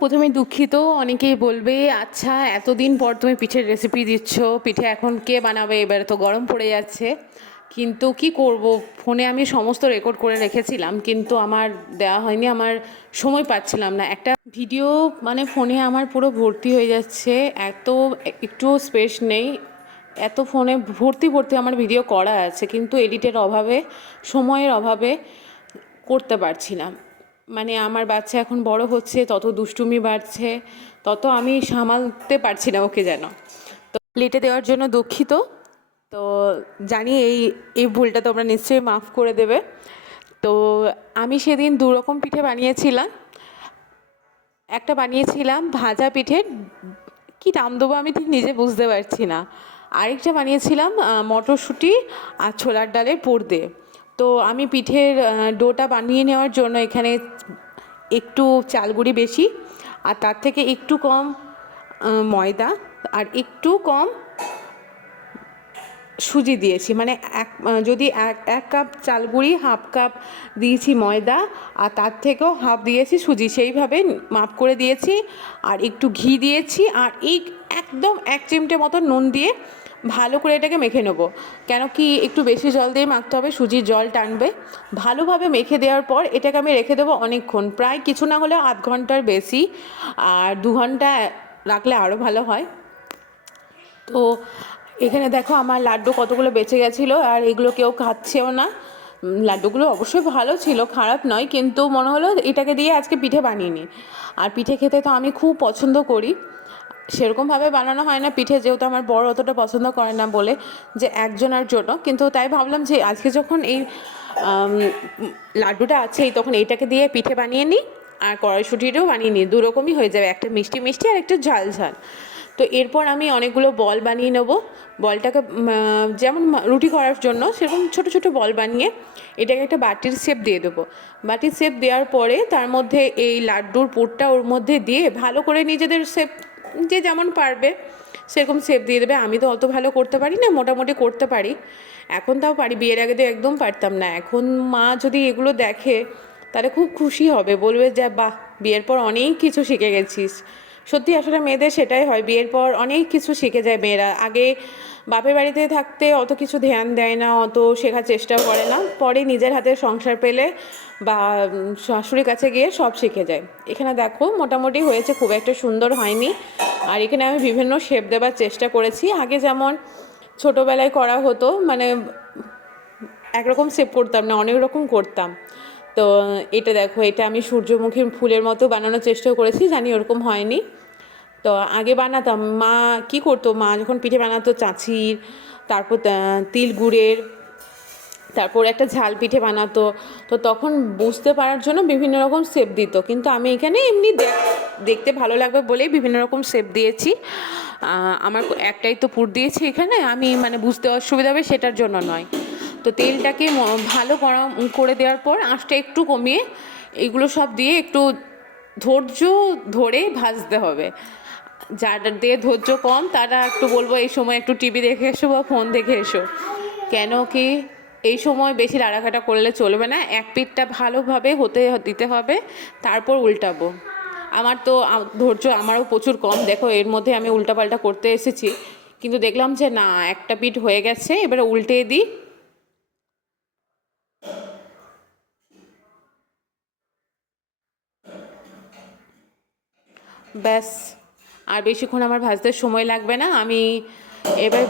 প্রথমে দুঃখিত। অনেকেই বলবে আচ্ছা এতদিন পর তুমি পিঠের রেসিপি দিচ্ছ, পিঠে এখন কে বানাবে, এবারে তো গরম পড়ে যাচ্ছে। কিন্তু কি করব, ফোনে আমি সমস্ত রেকর্ড করে রেখেছিলাম কিন্তু আমার দেওয়া হয়নি, আমার সময় পাচ্ছিলাম না। একটা ভিডিও মানে ফোনে আমার পুরো ভর্তি হয়ে যাচ্ছে, এত একটুও স্পেস নেই, এত ফোনে ভর্তি ভর্তি আমার ভিডিও করা আছে কিন্তু এডিটের অভাবে, সময়ের অভাবে করতে পারছি না। মানে আমার বাচ্চা এখন বড় হচ্ছে, তত দুষ্টুমি বাড়ছে, তত আমি সামালতে পারছি না ওকে যেন। তো লেটে দেওয়ার জন্য দুঃখিত। তো জানি এই এই ভুলটা তোমরা নিশ্চয়ই মাফ করে দেবে। তো আমি সেদিন দু রকম পিঠে বানিয়েছিলাম। একটা বানিয়েছিলাম ভাজা পিঠে, কি নাম দেবো আমি ঠিক নিজে বুঝতে পারছি না। আরেকটা বানিয়েছিলাম মটরশুঁটি আর ছোলার ডালের পুর দিয়ে। তো আমি পিঠের ডোটা বানিয়ে নেওয়ার জন্য এখানে একটু চালগুঁড়ি বেশি আর তার থেকে একটু কম ময়দা আর একটু কম সুজি দিয়েছি। মানে যদি এক কাপ চালগুঁড়ি হাফ কাপ দিয়েছি ময়দা আর তার থেকেও হাফ দিয়েছি সুজি, সেইভাবে মাপ করে দিয়েছি। আর একটু ঘি দিয়েছি আর একদম এক চিমটে মতো নুন দিয়ে ভালো করে এটাকে মেখে নেবো। কেন কি একটু বেশি জল দিয়ে মাখতে হবে, সুজির জল টানবে। ভালোভাবে মেখে দেওয়ার পর এটাকে আমি রেখে দেবো অনেকক্ষণ, প্রায় কিছু না হলেও আধ ঘন্টার বেশি, আর 2 ঘন্টা রাখলে আরও ভালো হয়। তো এখানে দেখো আমার লাড্ডু কতগুলো বেঁচে গেছিলো, আর এগুলো কেউ খাচ্ছেও না। লাড্ডুগুলো অবশ্যই ভালো ছিল, খারাপ নয়, কিন্তু মনে হলো এটাকে দিয়ে আজকে পিঠে বানিয়ে নিই। আর পিঠে খেতে তো আমি খুব পছন্দ করি, সেরকমভাবে বানানো হয় না পিঠে, যেহেতু আমার বড় অতটা পছন্দ করে না বলে, যে একজনের জন্য। কিন্তু তাই ভাবলাম যে আজকে যখন এই লাড্ডুটা আছেই, তখন এইটাকে দিয়ে পিঠে বানিয়ে নিই আর কড়াইশুঁটিটাও বানিয়ে নিই, দু রকমই হয়ে যাবে, একটা মিষ্টি মিষ্টি আর একটা ঝাল ঝাল। তো এরপর আমি অনেকগুলো বল বানিয়ে নেব। বলটাকে যেমন রুটি করার জন্য সেরকম ছোট ছোট বল বানিয়ে এটাকে একটা বাটির শেপ দিয়ে দেবো। বাটির শেপ দেওয়ার পরে তার মধ্যে এই লাড্ডুর পুরটা ওর মধ্যে দিয়ে ভালো করে নিজেদের শেপ, যে যেমন পারবে সেরকম শেপ দিয়ে দেবে। আমি তো অত ভালো করতে পারি না, মোটামুটি করতে পারি, এখন তাও পারি, বিয়ের আগে তো একদম পারতাম না। এখন মা যদি এগুলো দেখে তাহলে খুব খুশি হবে, বলবে যে বাহ, বিয়ের পর অনেক কিছু শিখে গেছিস। সত্যি আসলে মেয়েদের সেটাই হয়, বিয়ের পর অনেক কিছু শিখে যায় মেয়েরা। আগে বাপের বাড়িতে থাকতে অত কিছু ধ্যান দেয় না, অত শেখার চেষ্টাও করে না, পরে নিজের হাতে সংসার পেলে বা শাশুড়ির কাছে গিয়ে সব শিখে যায়। এখানে দেখো মোটামুটি হয়েছে, খুব একটা সুন্দর হয়নি। আর এখানে আমি বিভিন্ন শেপ দেওয়ার চেষ্টা করেছি, আগে যেমন ছোটোবেলায় করা হতো, মানে একরকম শেপ করতাম না, অনেক রকম করতাম। তো এটা দেখো, এটা আমি সূর্যমুখী ফুলের মতো বানানোর চেষ্টা করেছি, জানি ওরকম হয়নি। তো আগে বানাতাম, মা কি করতো, মা যখন পিঠে বানাতো চাঁচির, তারপর তিল গুড়ের, তারপর একটা ঝাল পিঠে বানাতো, তো তখন বুঝতে পারার জন্য বিভিন্ন রকম শেপ দিত। কিন্তু আমি এখানে এমনি দেখতে ভালো লাগবে বলেই বিভিন্ন রকম শেপ দিয়েছি। আমার একটাই তো পুর দিয়েছি এখানে, আমি মানে বুঝতে অসুবিধা হবে সেটার জন্য নয়। তো তেলটাকে ভালো গরম করে দেওয়ার পর আঁচটা একটু কমিয়ে এগুলো সব দিয়ে একটু ধৈর্য ধরে ভাজতে হবে। যাদের ধৈর্য কম তারা একটু বলবো এই সময় একটু টিভি দেখে এসো বা ফোন দেখে এসো। কেন কি এই সময় বেশি নাড়াঘাটা করলে চলবে না, এক পিঠটা ভালোভাবে হতে দিতে হবে, তারপর উল্টাবো। আমার তো ধৈর্য আমারও প্রচুর কম, দেখো এর মধ্যে আমি উল্টাপাল্টা করতে এসেছি, কিন্তু দেখলাম যে না, একটা পিঠ হয়ে গেছে, এবারে উল্টে দিই। ব্যাস, আর বেশিক্ষণ আমার ভাজতে সময় লাগবে না। আমি এবার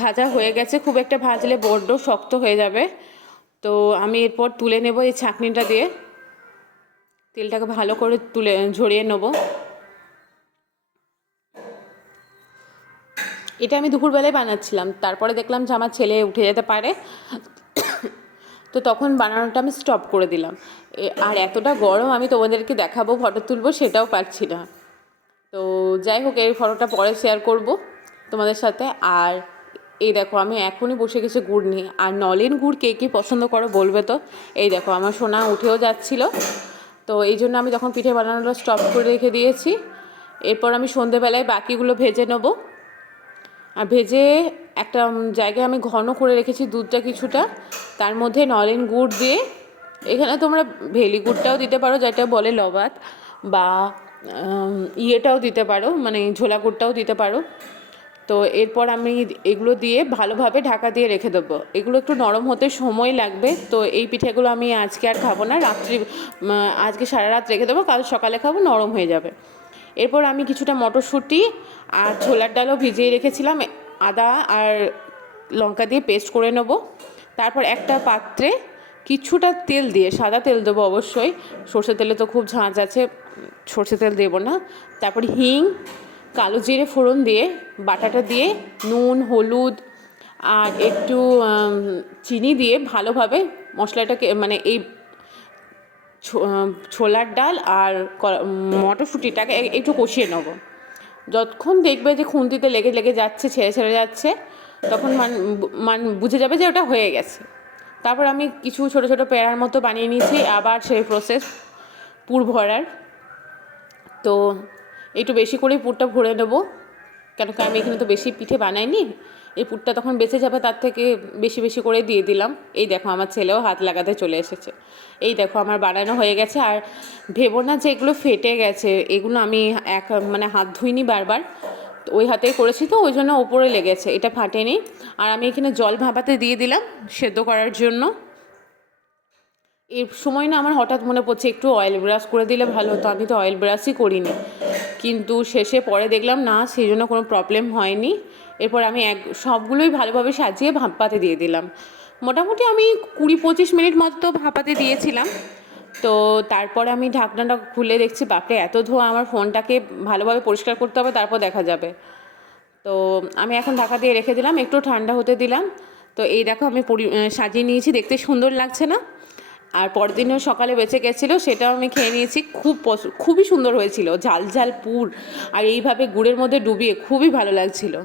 ভাজা হয়ে গেছে, খুব একটা ভাজলে বড্ড শক্ত হয়ে যাবে। তো আমি এরপর তুলে নেব এই ছাঁকনিটা দিয়ে, তেলটাকে ভালো করে তুলে ঝরিয়ে নেব। এটা আমি দুপুরবেলায় বানাচ্ছিলাম, তারপরে দেখলাম যে আমার ছেলে উঠে যেতে পারে, তো তখন বানানোটা আমি স্টপ করে দিলাম। আর এতটা গরম, আমি তোমাদেরকে দেখাবো, ফটো তুলবো, সেটাও পারছি না। তো যাই হোক, এই ফটোটা পরে শেয়ার করব তোমাদের সাথে। আর এই দেখো, আমি এখনই বসে গেছি গুড় নিয়ে। আর নলেন গুড় কে কী পছন্দ করো বলবে তো। এই দেখো আমার সোনা উঠেও যাচ্ছিল, তো এই জন্য আমি তখন পিঠে বানানোটা স্টপ করে রেখে দিয়েছি। এরপর আমি সন্ধেবেলায় বাকিগুলো ভেজে নেব। আর ভেজে একটা জায়গায় আমি ঘন করে রেখেছি দুধটা কিছুটা, তার মধ্যে নলেন গুড় দিয়ে, এখানে তোমরা ভেলি গুড়টাও দিতে পারো, যেটা বলে লবাত, বা ইয়েটাও দিতে পারো, মানে ঝোলা গুড়টাও দিতে পারো। তো এরপর আমি এগুলো দিয়ে ভালোভাবে ঢাকা দিয়ে রেখে দেবো। এগুলো একটু নরম হতে সময় লাগবে। তো এই পিঠেগুলো আমি আজকে আর খাবো না, আজকে সারা রাত রেখে দেবো, কাল সকালে খাবো, নরম হয়ে যাবে। এরপর আমি কিছুটা মটরশুঁটি আর ছোলার ডালও ভিজিয়ে রেখেছিলাম, আদা আর লঙ্কা দিয়ে পেস্ট করে নেব। তারপর একটা পাত্রে কিছুটা তেল দিয়ে, সাদা তেল দেবো অবশ্যই, সর্ষে তেলে তো খুব ঝাঁঝ আছে, সর্ষে তেল দেবো না। তারপর হিং, কালো জিরে ফোড়ন দিয়ে বাটাটা দিয়ে নুন, হলুদ আর একটু চিনি দিয়ে ভালোভাবে মশলাটাকে, মানে এই ছোলার ডাল আর মটরশুঁটিটাকে একটু কষিয়ে নেবো। যতক্ষণ দেখবে যে খুন্তিতে লেগে লেগে যাচ্ছে, ছেড়ে ছেড়ে যাচ্ছে, তখন বুঝে যাবে যে ওটা হয়ে গেছে। তারপর আমি কিছু ছোট ছোট পেড়ার মতো বানিয়ে নিয়েছি, আবার সেই প্রসেস পুর ভরার। তো একটু বেশি করেই পুরটা ভরে নেবো, কেন কি আমি এখানে তো বেশি পিঠে বানাইনি, এই পুরটা তখন বেঁচে যাবে, তার থেকে বেশি বেশি করে দিয়ে দিলাম। এই দেখো আমার ছেলেও হাত লাগাতে চলে এসেছে। এই দেখো আমার বানানো হয়ে গেছে। আর ভেবো না যে এগুলো ফেটে গেছে, এগুলো আমি মানে হাত ধুইনি বারবার, ওই হাতেই করেছি তো ওই জন্য ওপরে লেগেছে, এটা ফাটেনি। আর আমি এখানে জল ভাপাতে দিয়ে দিলাম সেদ্ধ করার জন্য। এর সময় না আমার হঠাৎ মনে পড়ছে একটু অয়েল ব্রাশ করে দিলে ভালো হতো, আমি তো অয়েল ব্রাশই করিনি, কিন্তু শেষে পরে দেখলাম না, সেই জন্য কোনো প্রবলেম হয়নি। এরপর আমি সবগুলোই ভালোভাবে সাজিয়ে ভাপাতে দিয়ে দিলাম। মোটামুটি আমি 20-25 মিনিট মতো ভাপাতে দিয়েছিলাম। তো তারপর আমি ঢাকনাটা খুলে দেখছি, বাপরে এত ধোয়া, আমার ফোনটাকে ভালোভাবে পরিষ্কার করতে হবে, তারপর দেখা যাবে। তো আমি এখন ঢাকা দিয়ে রেখে দিলাম, একটু ঠান্ডা হতে দিলাম। তো এই দেখো আমি সাজিয়ে নিয়েছি, দেখতে সুন্দর লাগছে না? আর পরের দিনও সকালে বেঁচে গেছিলো, সেটাও আমি খেয়ে নিয়েছি, খুবই সুন্দর হয়েছিল, ঝাল ঝাল পুর, আর এইভাবে গুড়ের মধ্যে ডুবিয়ে খুবই ভালো লাগছিলো।